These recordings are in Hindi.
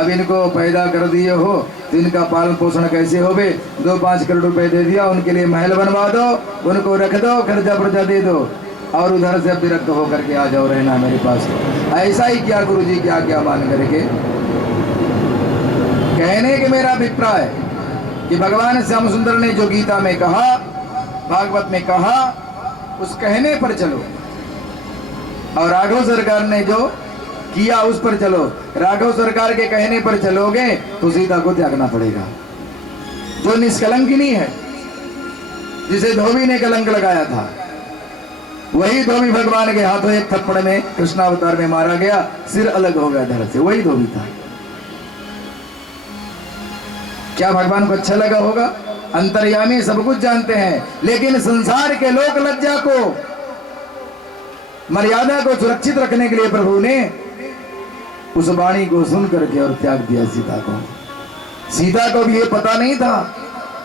अब इनको पैदा कर दिए हो तो इनका पालन पोषण कैसे होवे। 2-5 करोड़ रुपए दे दिया, उनके लिए महल बनवा दो, उनको रख दो, खर्चा पर्चा दे दो और उधर से विरक्त होकर के आ जाओ रहना मेरे पास। ऐसा ही क्या गुरुजी क्या क्या मान करके कहने के मेरा अभिप्राय कि भगवान श्याम सुंदर ने जो गीता में कहा, भागवत में कहा, उस कहने पर चलो और राघव सरकार ने जो किया उस पर चलो। राघव सरकार के कहने पर चलोगे तो सीता को त्यागना पड़ेगा, जो निष्कलंकिनी है, जिसे धोबी ने कलंक लगाया था। वही धोबी भगवान के हाथों एक थप्पड़ में कृष्णावतार में मारा गया, सिर अलग हो गया धड़ से, वही धोबी था। क्या भगवान को अच्छा लगा होगा? अंतर्यामी सब कुछ जानते हैं, लेकिन संसार के लोक लज्जा को, मर्यादा को सुरक्षित रखने के लिए प्रभु ने उस वाणी को सुन करके और त्याग दिया सीता को। सीता को भी ये पता नहीं था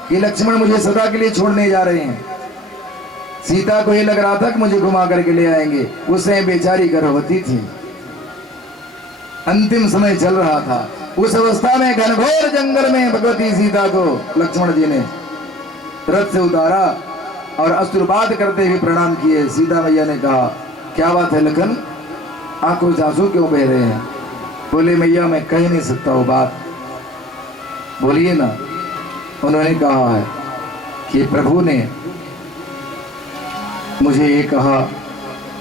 कि लक्ष्मण मुझे सदा के लिए छोड़ने जा रहे हैं। सीता को ये लग रहा था कि मुझे घुमा करके ले आएंगे। उसे बेचारी गर्भवती थी, अंतिम समय चल रहा था। उस अवस्था में घनघोर जंगल में भगवती सीता को लक्ष्मण जी ने रथ से उतारा और अश्रुपात करते हुए प्रणाम किए। सीता मैया ने कहा, क्या बात है लखन, आंखों से आंसू क्यों बह रहे हैं? बोले मैया मैं कह नहीं सकता वो बात, बोलिए ना। उन्होंने कहा है कि प्रभु ने मुझे ये कहा,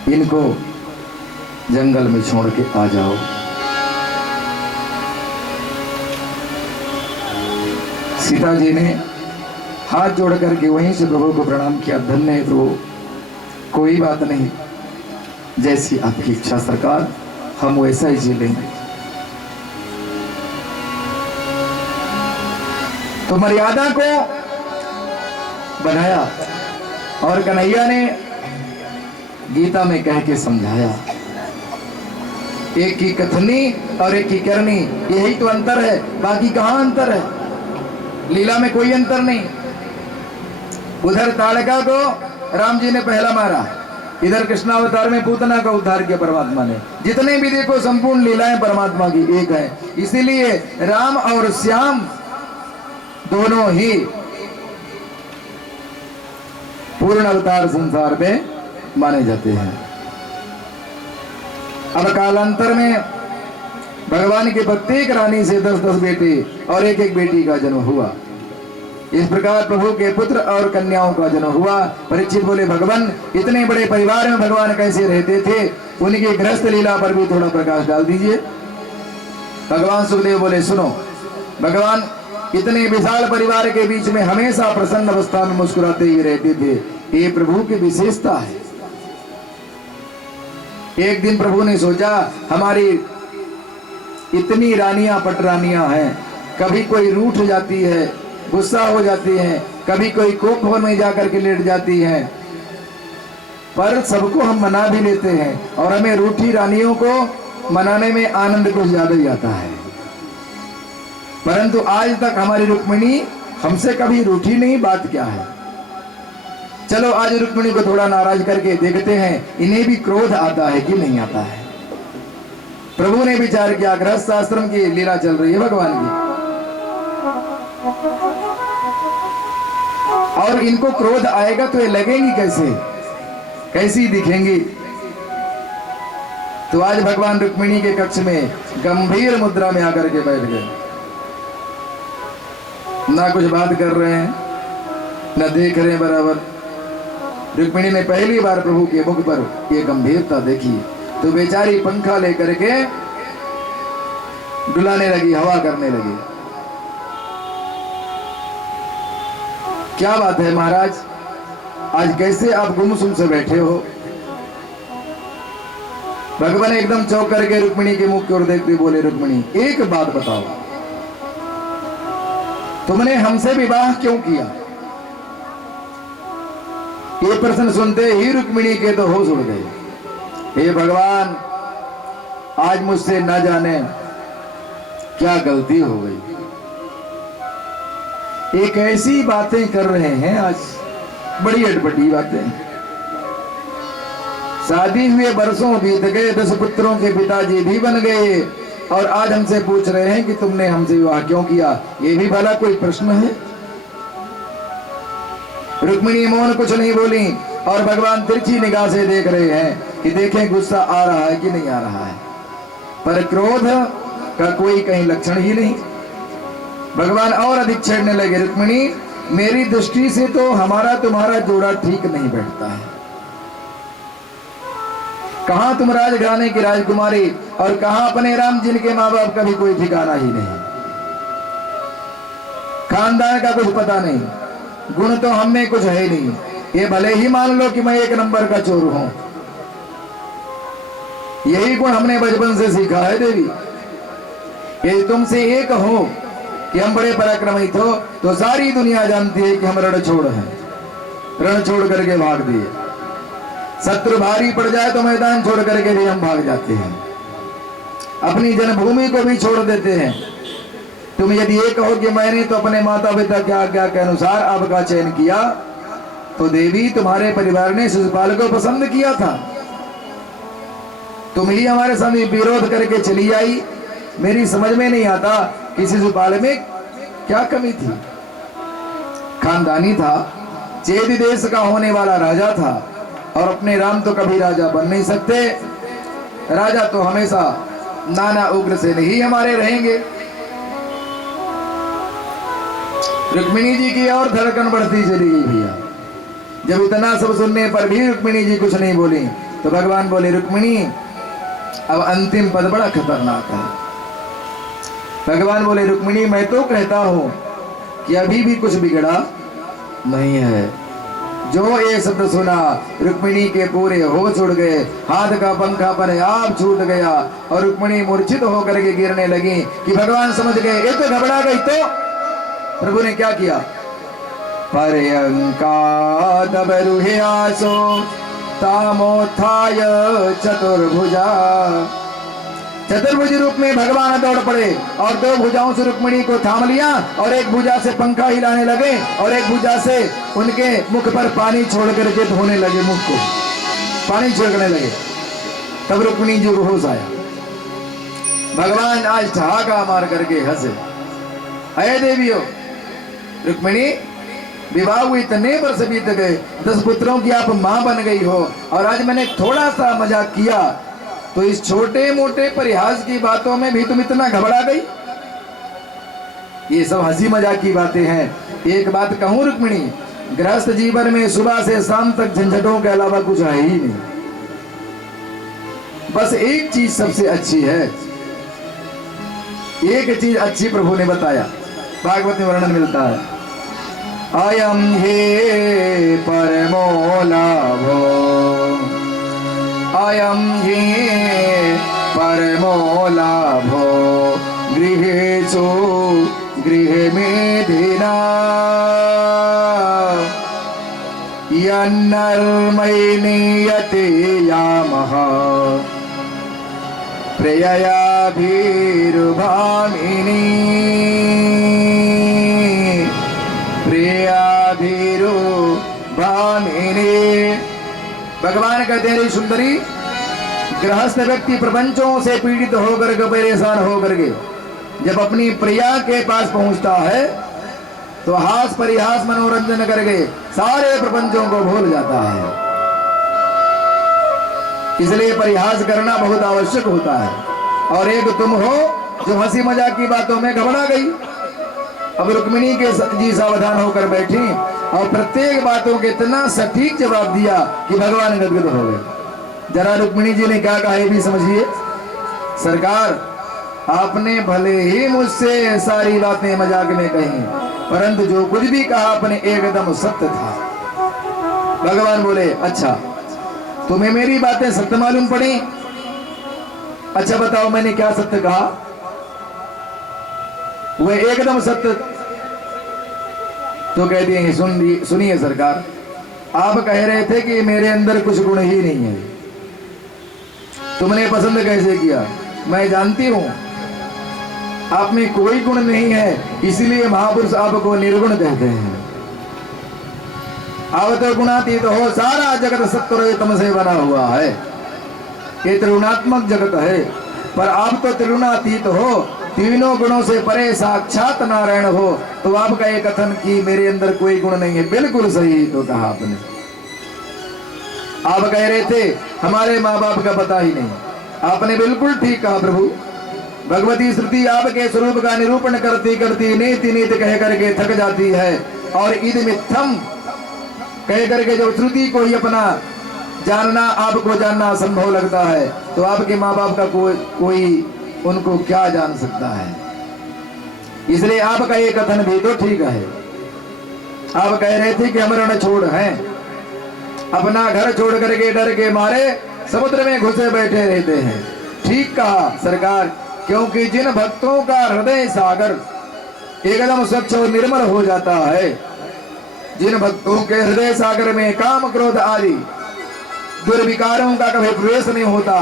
इनको जंगल में छोड़ के आ जाओ। सीता जी ने हाथ जोड़ करके वहीं से प्रभु को प्रणाम किया। धन्य है प्रभु, कोई बात नहीं, जैसी आपकी इच्छा सरकार, हम वैसा ही जी लेंगे। तो मर्यादा को बनाया और कन्हैया ने गीता में कह के समझाया। एक की कथनी और एक की करनी, यही तो अंतर है, बाकी कहां अंतर है? लीला में कोई अंतर नहीं। उधर ताड़का को राम जी ने पहला मारा, इधर कृष्णावतार में पूतना का उद्धार किया परमात्मा ने। जितने भी देखो संपूर्ण लीलाएं परमात्मा की एक है। इसीलिए राम और श्याम दोनों ही पूर्ण अवतार संसार पे माने जाते हैं। अब कालांतर में भगवान के प्रत्येक रानी से 10-10 बेटे और एक एक बेटी का जन्म हुआ। इस प्रकार प्रभु के पुत्र और कन्याओं का जन्म हुआ। परीक्षित बोले, भगवान इतने बड़े परिवार में भगवान कैसे रहते थे? उनकी गृहस्थ लीला पर भी थोड़ा प्रकाश डाल दीजिए। भगवान सुखदेव बोले, सुनो, भगवान इतने विशाल परिवार के बीच में हमेशा प्रसन्न अवस्था में मुस्कुराते ही रहते थे, ये प्रभु की विशेषता है। एक दिन प्रभु ने सोचा, हमारी इतनी रानियां पटरानियां हैं, कभी कोई रूठ जाती है, गुस्सा हो जाती हैं, कभी कोई कोप भवन में जाकर के लेट जाती हैं, पर सबको हम मना भी लेते हैं और हमें रूठी रानियों को मनाने में आनंद कुछ ज्यादा ही आता है। परंतु आज तक हमारी रुक्मिणी हमसे कभी रूठी नहीं, बात क्या है? चलो आज रुक्मिणी को थोड़ा नाराज करके देखते हैं, इन्हें भी क्रोध आता है कि नहीं आता है। प्रभु ने विचार किया, गृहस्थ आश्रम की लीला चल रही है भगवान की, और इनको क्रोध आएगा तो ये लगेंगी कैसे, कैसी दिखेंगी? तो आज भगवान रुक्मिणी के कक्ष में गंभीर मुद्रा में आकर के बैठ गए, ना कुछ बात कर रहे हैं, ना देख रहे हैं बराबर। रुक्मिणी ने पहली बार प्रभु के मुख पर ये गंभीरता देखी तो बेचारी पंखा लेकर के डुलाने लगी, हवा करने लगी। क्या बात है महाराज, आज कैसे आप गुमसुम से बैठे हो? भगवान एकदम चौंक करके रुक्मिणी के मुख की ओर देखते बोले, रुक्मिणी एक बात बताओ, तुमने हमसे विवाह क्यों किया? ये प्रश्न सुनते ही रुक्मिणी के तो होश उड़ गए। हे भगवान, आज मुझसे न जाने क्या गलती हो गई, एक ऐसी बातें कर रहे हैं आज, बड़ी अटपटी बातें। शादी हुए बरसों बीत गए, 10 पुत्रों के पिताजी भी बन गए, और आज हमसे पूछ रहे हैं कि तुमने हमसे विवाह क्यों किया। ये भी भला कोई प्रश्न है? रुक्मिणी मौन कुछ नहीं बोली और भगवान तिरछी निगाह से देख रहे हैं कि देखें गुस्सा आ रहा है कि नहीं आ रहा है, पर क्रोध का कोई कहीं लक्षण ही नहीं। भगवान और अधिक छेड़ने लगे, रुक्मिणी मेरी दृष्टि से तो हमारा तुम्हारा जोड़ा ठीक नहीं बैठता है। कहां तुम राजघराने की राजकुमारी और कहां अपने राम, जिनके माँ बाप का भी कोई ठिकाना ही नहीं, खानदान का कुछ पता नहीं, गुण तो हम में कुछ है ही नहीं। ये भले ही मान लो कि मैं एक नंबर का चोर हूं, यही गुण हमने बचपन से सीखा है देवी। यदि तुमसे एक हो कि हम बड़े पराक्रमित हो तो सारी दुनिया जानती है कि हम रणछोड़ हैं, रण छोड़ करके भाग दिए। शत्रु भारी पड़ जाए तो मैदान छोड़ करके भी हम भाग जाते हैं, अपनी जन्मभूमि को भी छोड़ देते हैं। तुम यदि ये कहो कि मैंने तो अपने माता पिता की आज्ञा के अनुसार आपका चयन किया, तो देवी तुम्हारे परिवार ने शिशुपाल को पसंद किया था, तुम ही हमारे सामने विरोध करके चली आई। मेरी समझ में नहीं आता कि शिशुपाल में क्या कमी थी। खानदानी था, चेद देश का होने वाला राजा था, और अपने राम तो कभी राजा बन नहीं सकते। राजा तो हमेशा नाना उग्र से नहीं हमारे रहेंगे। रुक्मिणी जी की और धड़कन बढ़ती चली गई भैया। जब इतना सब सुनने पर भी रुक्मिणी जी कुछ नहीं बोली तो भगवान बोले, रुक्मिणी अब अंतिम पद बड़ा खतरनाक है। भगवान बोले, रुक्मिणी मैं तो कहता हूं कि अभी भी कुछ बिगड़ा नहीं है। जो ये शब्द सुना रुक्मिणी के पूरे होश उड़ गए, हाथ का पंखा पर आप छूट गया और रुक्मिणी मूर्छित होकर के गिरने लगी कि भगवान समझ गए ये तो घबरा गई। तो प्रभु ने क्या किया, पर्यंका तब रुहे आसो तामोत्थाय चतुर्भुजा। चतुर्भुज रूप में भगवान दौड़ पड़े और दो भुजाओं से रुक्मिणी को थाम लिया और एक भुजा से पंखा हिलाने लगे और एक भुजा से उनके मुख पर पानी छोड़ करके धोने लगे, मुख को पानी छिड़कने लगे। तब रुक्मिणी जी को होश आया। भगवान आज ठहाका मार करके हंसे, अये देवियों, रुक्मिणी विवाह हुए इतने वर्ष बीत गए, 10 पुत्रों की आप मां बन गई हो और आज मैंने थोड़ा सा मजाक किया तो इस छोटे मोटे परिहास की बातों में भी तुम इतना घबरा गई। ये सब हंसी मजाक की बातें हैं। एक बात कहूं रुक्मिणी, गृहस्थ जीवन में सुबह से शाम तक झंझटों के अलावा कुछ है ही नहीं। बस एक चीज सबसे अच्छी है, एक चीज अच्छी प्रभु ने बताया, भागवत में वर्णन मिलता है, अयम हे परमो लाभो, अयम हे परमो लाभो, गृहेषु गृहमेधिना यन्नर्मयि नीयते यामः प्रियया भीरुभामिनी, भगवान कहते हैं सुंदरी, गृहस्थ व्यक्ति प्रपंचों से पीड़ित होकर के, परेशान होकर के जब अपनी प्रिया के पास पहुंचता है तो हास परिहास मनोरंजन करके सारे प्रपंचों को भूल जाता है। इसलिए परिहास करना बहुत आवश्यक होता है। और एक तुम हो जो हंसी मजाक की बातों में घबरा गई। अब रुक्मिणी के जी सावधान होकर बैठी और प्रत्येक बातों के इतना सटीक जवाब दिया कि भगवान गदगद हो गए। जरा रुक्मिणी जी ने क्या कहा ये भी समझिए। सरकार, आपने भले ही मुझसे सारी बातें मजाक में कही, परंतु जो कुछ भी कहा आपने एकदम सत्य था। भगवान बोले, अच्छा तुम्हें मेरी बातें सत्य मालूम पड़ी? अच्छा बताओ मैंने क्या सत्य कहा? वह एकदम सत्य। तो कहती है, सुनिए सरकार, आप कह रहे थे कि मेरे अंदर कुछ गुण ही नहीं है। तुमने पसंद कैसे किया? मैं जानती हूं आप में कोई गुण नहीं है, इसलिए महापुरुष आपको निर्गुण कहते हैं। आप तो गुणातीत हो, सारा जगत सत्वरजतम से बना हुआ है। ये त्रिगुणात्मक जगत है। पर आप तो त्रिगुणातीत हो, तीनों गुणों से परे साक्षात नारायण हो, तो आपका ये कथन कि मेरे अंदर कोई गुण नहीं है, बिल्कुल सही तो कहा आपने। आप कह रहे थे हमारे माँ बाप का पता ही नहीं, आपने बिल्कुल ठीक कहा प्रभु। भगवती श्रुति आपके स्वरूप का निरूपण करती करती नीति नीति कह करके थक जाती है, और इद मिथ्यम कह करके जब श्रुति को ही अपना जानना, आपको जानना असंभव लगता है, तो आपके माँ बाप का कोई उनको क्या जान सकता है। इसलिए आपका ये कथन भी तो ठीक है। आप कह रहे थे कि हम रण छोड़ हैं, अपना घर छोड़ करके डर के मारे समुद्र में घुसे बैठे रहते हैं। ठीक कहा सरकार, क्योंकि जिन भक्तों का हृदय सागर एकदम स्वच्छ और निर्मल हो जाता है, जिन भक्तों के हृदय सागर में काम क्रोध आदि दुर्विकारों का कभी प्रवेश नहीं होता,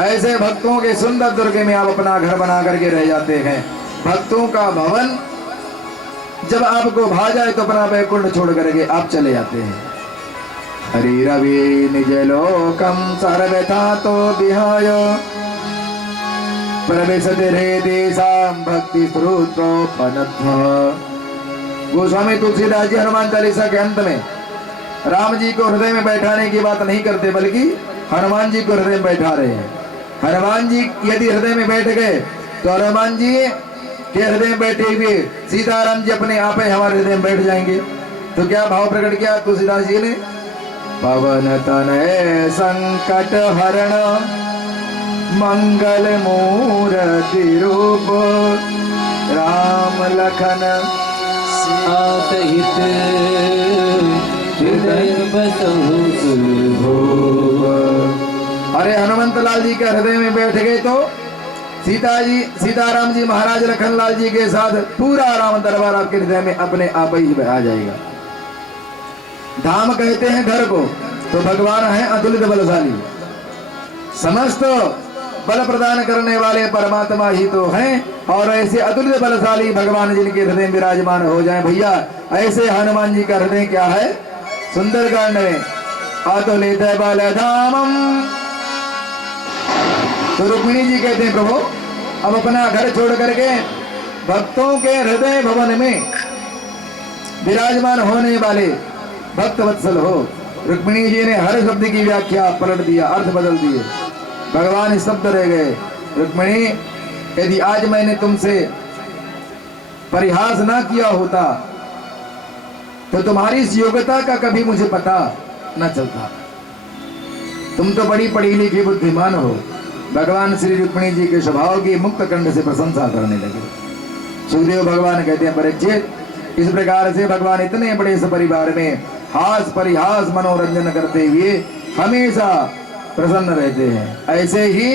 ऐसे भक्तों के सुंदर दुर्ग में आप अपना घर बना करके रह जाते हैं। भक्तों का भवन जब आपको भा जाए तो अपना वैकुंठ छोड़ करके आप चले जाते हैं। हरि रवि निज लोकम सर्वथा तो विहाय प्रवेशते हृदयेषां भक्ति स्रोतोपनद्ध। गोस्वामी तुलसीदास जी हनुमान चालीसा के अंत में राम जी को हृदय में बैठाने की बात नहीं करते, बल्कि हनुमान जी को हृदय में बैठा रहे हैं। हनुमान जी यदि हृदय में बैठ गए तो हनुमान जी के हृदय में बैठे हुए सीताराम जी अपने आप ही हमारे हृदय में बैठ जाएंगे। तो क्या भाव प्रकट किया तुलसीदास जी ने? पवन तनय संकट हरण मंगल मूर्ति रूप राम लखन हित हृदय बसहु सुभोग। अरे हनुमंत लाल जी के हृदय में बैठ गए तो सीताराम जी महाराज लखन लाल जी के साथ पूरा राम दरबार आपके हृदय में अपने आप ही आ जाएगा। धाम कहते हैं घर को, तो भगवान है अतुलित बलशाली, समस्त बल प्रदान करने वाले परमात्मा ही तो हैं। और ऐसे अतुलित बलशाली भगवान जिनके हृदय विराजमान हो जाए भैया, ऐसे हनुमान जी का हृदय क्या है? सुंदरकांड में अतुलित बल धामम। तो रुक्मिणी जी कहते हैं प्रभु अब अपना घर छोड़ करके भक्तों के हृदय भवन में विराजमान होने वाले भक्त वत्सल हो। रुक्मिणी जी ने हर शब्द की व्याख्या पलट दिया, अर्थ बदल दिए। भगवान शब्द रह गए, रुक्मिणी यदि आज मैंने तुमसे परिहास ना किया होता तो तुम्हारी इस योग्यता का कभी मुझे पता न चलता। तुम तो बड़ी पढ़ी लिखी बुद्धिमान हो। भगवान श्री रुक्मिणी जी के स्वभाव की मुक्त कंठ से प्रशंसा करने लगे। सुखदेव भगवान कहते हैं परीक्षित, इस प्रकार से भगवान इतने बड़े से परिवार में हास परिहास मनोरंजन करते हुए हमेशा प्रसन्न रहते हैं। ऐसे ही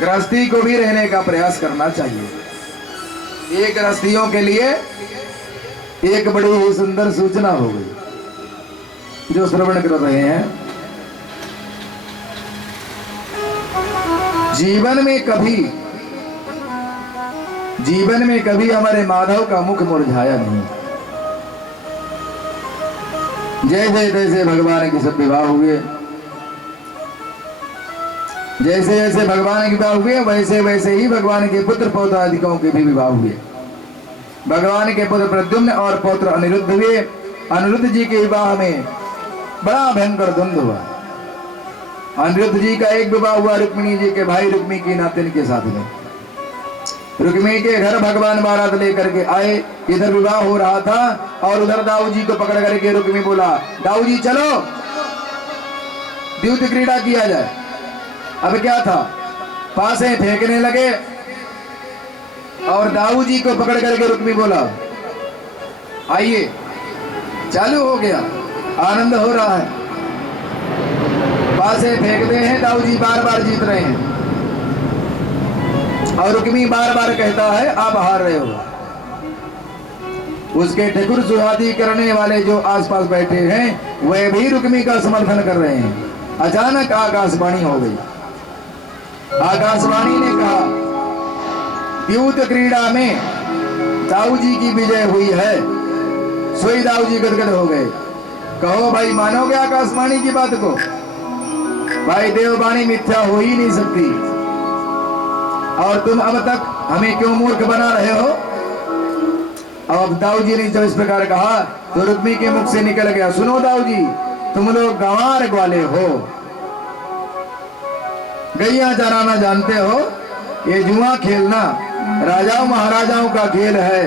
गृहस्थी को भी रहने का प्रयास करना चाहिए। एक गृहस्थियों के लिए एक बड़ी ही सुंदर सूचना हो गई जो श्रवण कर रहे हैं। जीवन में कभी हमारे माधव का मुख मुरझाया नहीं। जैसे जैसे भगवान के सब विवाह हुए, जैसे जैसे भगवान के विवाह हुए, वैसे वैसे ही भगवान के पुत्र पौत्रादिकों के भी विवाह हुए। भगवान के पुत्र प्रद्युम्न और पौत्र अनिरुद्ध हुए। अनिरुद्ध जी के विवाह में बड़ा भयंकर द्वंद्व हुआ। अनिरुद्ध जी का एक विवाह हुआ रुक्मिणी जी के भाई रुक्मी की नातिन के साथ में। रुक्मी के घर भगवान बारात लेकर के आए, इधर विवाह हो रहा था और उधर दाऊ जी को पकड़ करके रुक्मी बोला, दाऊ जी चलो द्यूत क्रीड़ा किया जाए। अब क्या था, पासे फेंकने लगे और दाऊ जी को पकड़ करके रुक्मी बोला आइए। चालू हो गया, आनंद हो रहा है, पासे फेंकते हैं, दाऊ जी बार बार जीत रहे हैं और रुक्मी बार बार कहता है आप हार रहे हो। उसके ठकुर सुहादी करने वाले जो आसपास बैठे हैं वह भी रुक्मी का समर्थन कर रहे हैं। अचानक आकाशवाणी हो गई। आकाशवाणी ने कहा द्यूत क्रीड़ा में दाऊ जी की विजय हुई है। सोई दाऊ जी गदगद हो गए। कहो भाई, मानोगे आकाशवाणी की बात को? भाई देववाणी मिथ्या हो ही नहीं सकती। और तुम अब तक हमें क्यों मूर्ख बना रहे हो? अब दाऊ जी ने जब इस प्रकार कहा तो रुक्मी के मुख से निकल गया, सुनो दाऊ जी, तुम लोग गंवार ग्वाले हो, गैया चराना जानते हो, ये जुआ खेलना राजाओं महाराजाओं का खेल है,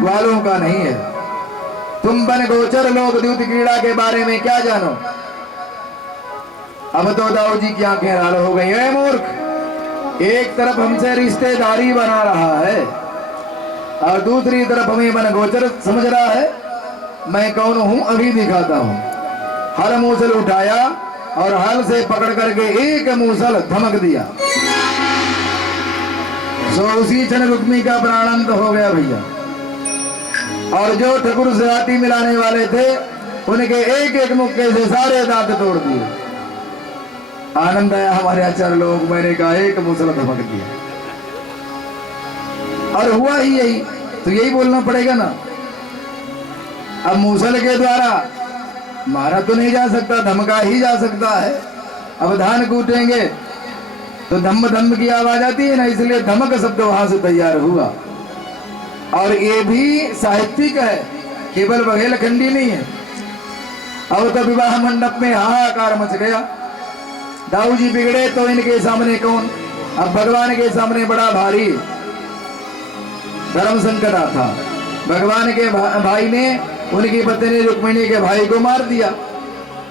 ग्वालों का नहीं है। तुम बन गोचर लोग द्यूत क्रीड़ा के बारे में क्या जानो? अब तो दाऊ जी की आंखें लाल हो गई। है मूर्ख, एक तरफ हमसे रिश्तेदारी बना रहा है और दूसरी तरफ हमें मन गोचर समझ रहा है। मैं कौन हूं अभी दिखाता हूं। हल मूसल उठाया और हल से पकड़ करके एक मूसल धमक दिया। सो उसी क्षण रुक्मी का प्राणांत हो गया भैया। और जो ठकुर से आटी मिलाने वाले थे उनके एक एक मुक्के से सारे दांत तोड़ दिए। आनंद आया हमारे आचार्य लोग, मैंने कहा एक मूसल धमक दिया और हुआ ही यही, तो यही बोलना पड़ेगा ना। अब मूसल के द्वारा मारा तो नहीं जा सकता, धमका ही जा सकता है। अब धान कूटेंगे तो धम्म धम्म की आवाज आती है ना, इसलिए धमक शब्द वहां से तैयार हुआ। और ये भी साहित्यिक है, केवल बघेलखंडी नहीं है। अब तो विवाह मंडप में हाहाकार मच गया। दाऊ जी बिगड़े तो इनके सामने कौन? अब भगवान के सामने बड़ा भारी धर्म संकट था। भगवान के भाई ने उनकी पत्नी रुक्मिणी के भाई को मार दिया,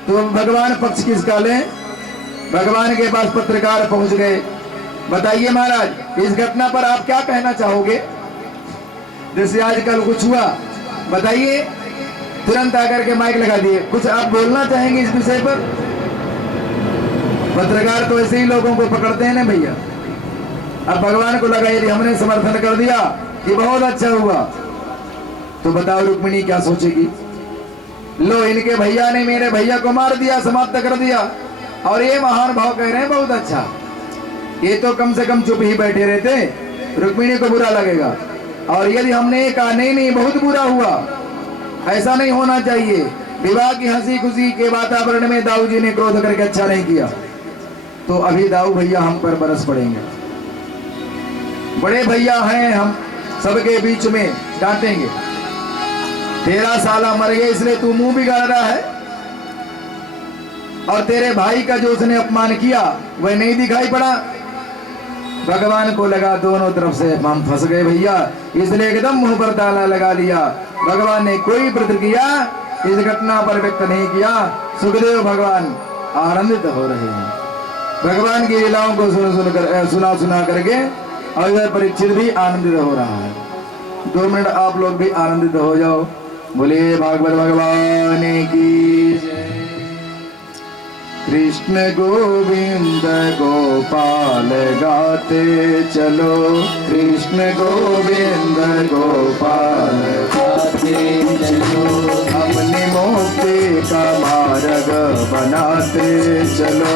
तो भगवान पक्ष किसका लें? भगवान के पास पत्रकार पहुंच गए। बताइए महाराज, इस घटना पर आप क्या कहना चाहोगे? जैसे आजकल कुछ हुआ, बताइए। तुरंत आकर के माइक लगा दिए, कुछ आप बोलना चाहेंगे इस विषय पर? पत्रकार तो ऐसे ही लोगों को पकड़ते हैं ना भैया। अब भगवान को लगा यदि हमने समर्थन कर दिया कि बहुत अच्छा हुआ, तो बताओ रुक्मिणी क्या सोचेगी? लो, इनके भैया ने मेरे भैया को मार दिया, समाप्त कर दिया, और ये महान भाव कह रहे हैं बहुत अच्छा। ये तो कम से कम चुप ही बैठे रहते, रुक्मिणी को बुरा लगेगा। और यदि हमने कहा नहीं नहीं बहुत बुरा हुआ, ऐसा नहीं होना चाहिए, विवाह की हंसी खुशी के वातावरण में दाऊ जी ने क्रोध करके अच्छा नहीं किया, तो अभी दाऊ भैया हम पर बरस पड़ेंगे। बड़े भैया हैं, हम सबके बीच में डांटेंगे। 13 साल मर गए इसलिए तू मुंह बिगाड़ रहा है, और तेरे भाई का जो उसने अपमान किया वह नहीं दिखाई पड़ा। भगवान को लगा दोनों तरफ से हम फंस गए भैया, इसलिए एकदम मुंह पर ताला लगा दिया। भगवान ने कोई प्रतिक्रिया इस घटना पर व्यक्त नहीं किया। सुखदेव भगवान आनंदित हो रहे हैं भगवान की लीलाओं को सुना करके, और इधर परीक्षित भी आनंदित हो रहा है। 2 मिनट आप लोग भी आनंदित हो जाओ। बोले भागवत भगवान की जय। कृष्ण गोविंद गोपाल गाते चलो, कृष्ण गोविंद गोपाल गाते चलो, अपने मुक्ति का मार्ग बनाते चलो,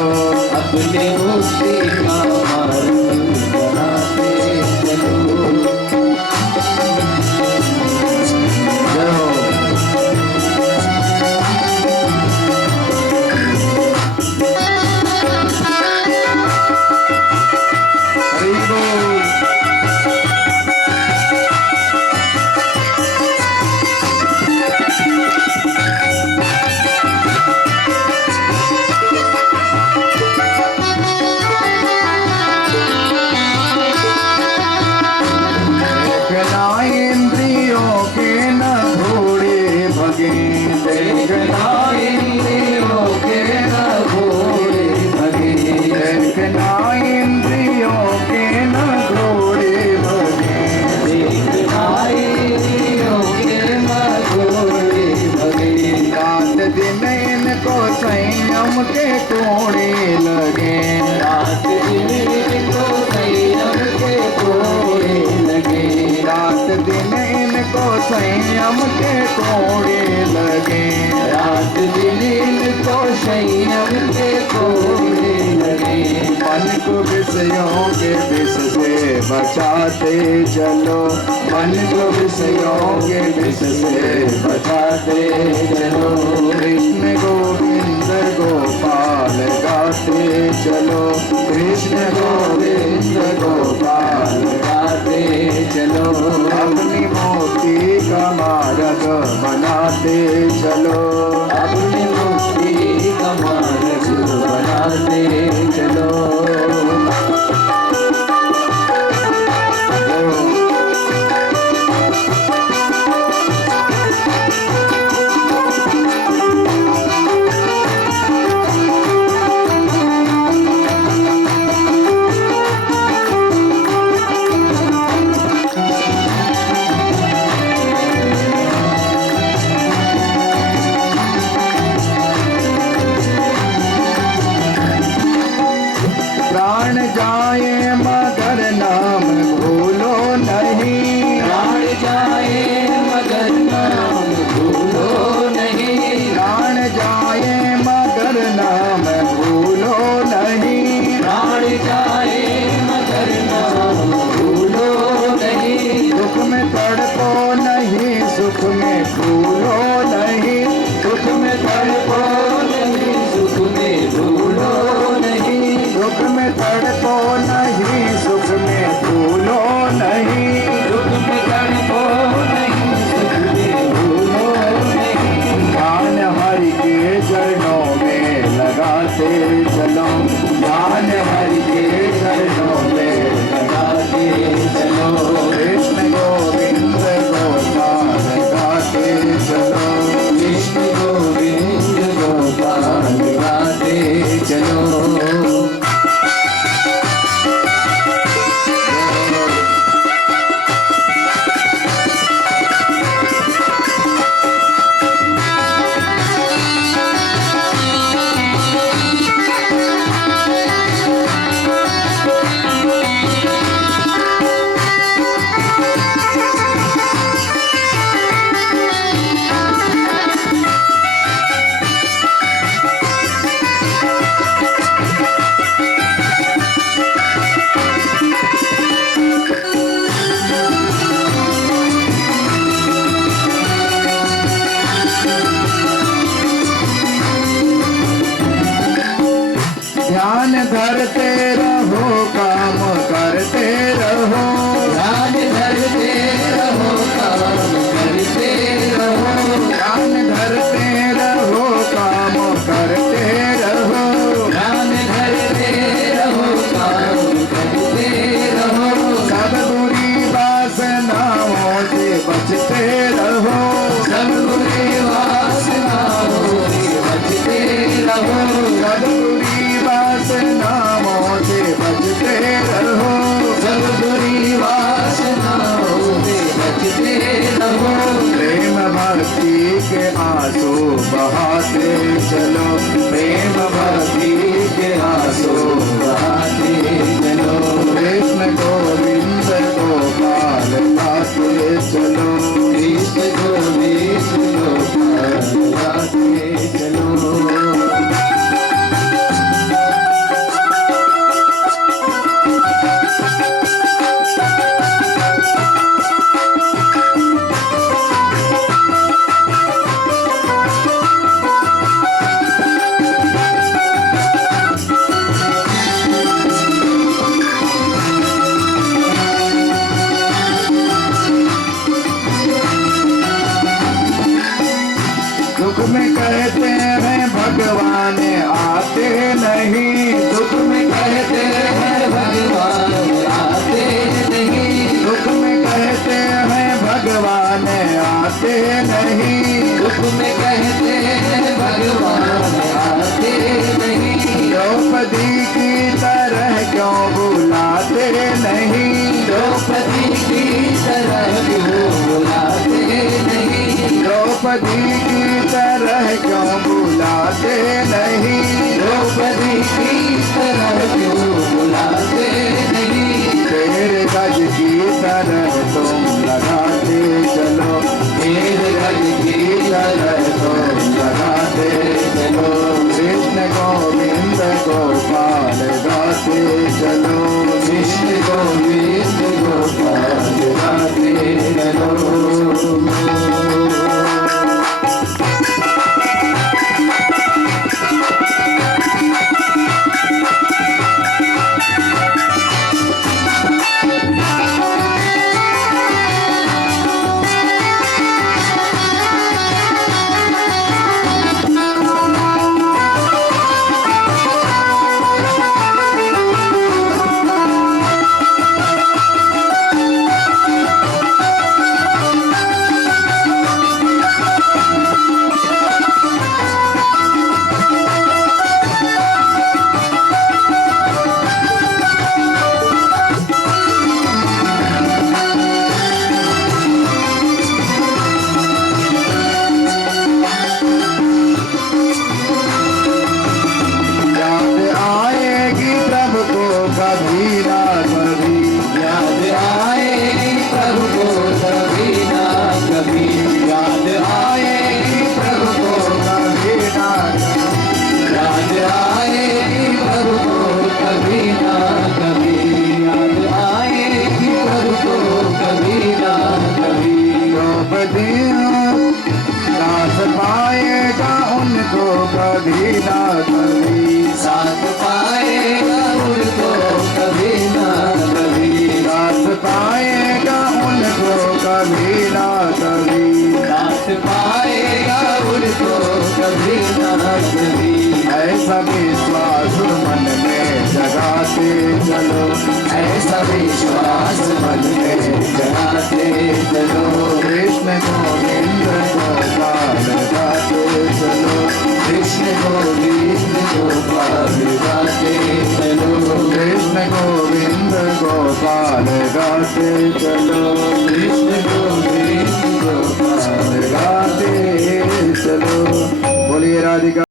अपने मुक्ति का मार्ग बनाते चलो। जय हो। संयम के तोड़े लगे, रात दिन को संयम के तोड़े लगे, रात दिन इनको संयम के तोड़े लगे, रात दिन इनको संयम के तोड़े लगे। मन को विषयों के विष से बचाते चलो, मन को विषयों के विष से बचाते चलो। कृष्ण गोविंद गोपाल गाते चलो, कृष्ण गोविंद गोपाल गाते चलो। अपनी मुक्ति का मार्ग बनाते चलो, अपनी मुक्ति का मार्ग बनाते चलो। प्राण जाए मगर नाम भूलो नहीं, प्राण जाए मगर नाम भूलो नहीं, प्राण जाए मगर नाम भूलो नहीं। प्राण जाए मगर नाम भूलो नहीं, दुख में तड़पो नहीं, सुख में भूलो नहीं, दुख में तड़पो नहीं, सुख में भूलो नहीं, दुख में तड़पो नहीं, सुख में भूलो नहीं। दुख में तड़पो नहीं, सुख में भूलो नहीं। ध्यान हरि के चरणों में लगाते चलो, ध्यान हरि के चरणों में लगाते चलो, कृष्ण गोविंद गोपाल गाते चलो, कृष्ण गोविंद गोपाल गाते चलो। ध्यान धरते रहो, काम करते रहो, ध्यान धरते रहो, काम करते रहो, ध्यान धरते रहो, काम करते रहो। ध्यान धरते रहो, काम करते रहो, सब बुरी वासनाओं से बचते रहो, सब बुरी वासनाओं से बचते रहो, सब बुरी वासनाओं से बचते रहो। सब बुरी वासनाओं से बचते रहो। प्रेम भक्ति के आंसू बहाते चलो, प्रेम भक्ति के आंसू बहाते चलो, कृष्ण गोविंद गोपाल गाते चलो, कृष्ण गोविंद गोपाल गाते चलो। दुख में कहते हैं भगवान आते नहीं, दुख में कहते हैं भगवान आते नहीं, दुख में कहते हैं भगवान आते नहीं। दुख में कहते हैं भगवान आते नहीं, द्रौपदी की तरह क्यों बुलाते नहीं, द्रौपदी की तरह क्यों बुलाते नहीं, द्रौपदी की तरह क्यों बुलाते नहीं। द्रौपदी की तरह क्यों बुलाते नहीं, तेरे गज की तरह तुम लगाते चलो, तेरे गज की तरह तुम लगाते चलो, कृष्ण गोविंद गोपाल गाते चलो, कृष्ण कृष्ण गोविंद गोपाल गाते चलो। कभी ना कभी साथ पाएगा उनको कभी ना कभी, साथ पाएगा उनको कभी ना कभी, साथ पाएगा उनको कभी ना कभी। ऐसा विश्वास मन में जगाते चलो, ऐसा विश्वास मन में जगाते चलो। कृष्ण गोविंद गोपाल गाते चलो, कृष्ण गोविंद गोपाल गाते चलो। कृष्ण गोविंद गोपाल गाते चलो, कृष्ण गोविंद गोपाल गाते चलो। बोलिए राधिका।